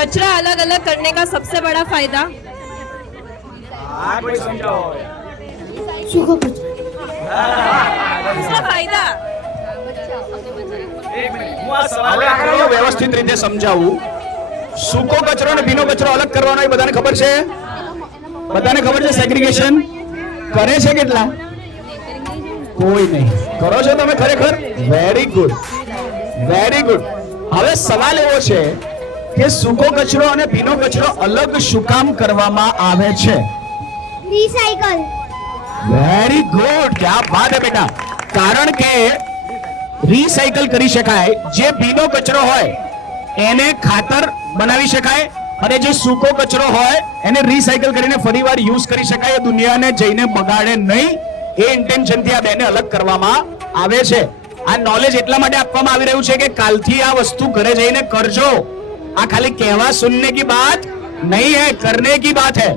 कचरा अलग अलग करने का सबसे बड़ा फायदा? कोई समझाओ। सूखा कचरा। उसका फायदा હવે આપણે વ્યવસ્થિત રીતે સમજાવું. સૂકો કચરો અને ભીનો કચરો અલગ કરવાનો એ બધાને ખબર છે? બધાને ખબર છે સેગ્રીગેશન કરે છે કેટલા? કોઈ નહીં. કરો છો તમે ખરેખર? Very good, very good. હવે સવાલ એવો છે કે સૂકો કચરો અને ભીનો કચરો અલગ શું કામ કરવામાં આવે છે? रिसाइकल। વેરી ગુડ, ક્યા બાત હે બેટા. કારણ કે રિસાયકલ કરી શકાય. જે ભીનો કચરો હોય એને ખાતર બનાવી શકાય અને જે સૂકો કચરો હોય એને રિસાયકલ કરીને ફરીવાર યુઝ કરી શકાય. એ દુનિયાને જઈને બગાડે નહીં, એ ઇન્ટેન્શનથી આ બેને અલગ કરવામાં આવે છે. આ નોલેજ એટલા માટે આપવામાં આવી રહ્યું છે કે કાલથી આ વસ્તુ ઘરે જઈને કરજો. આ ખાલી કહેવા સુનને કી બાત નહીં હે, કરને કી બાત હે.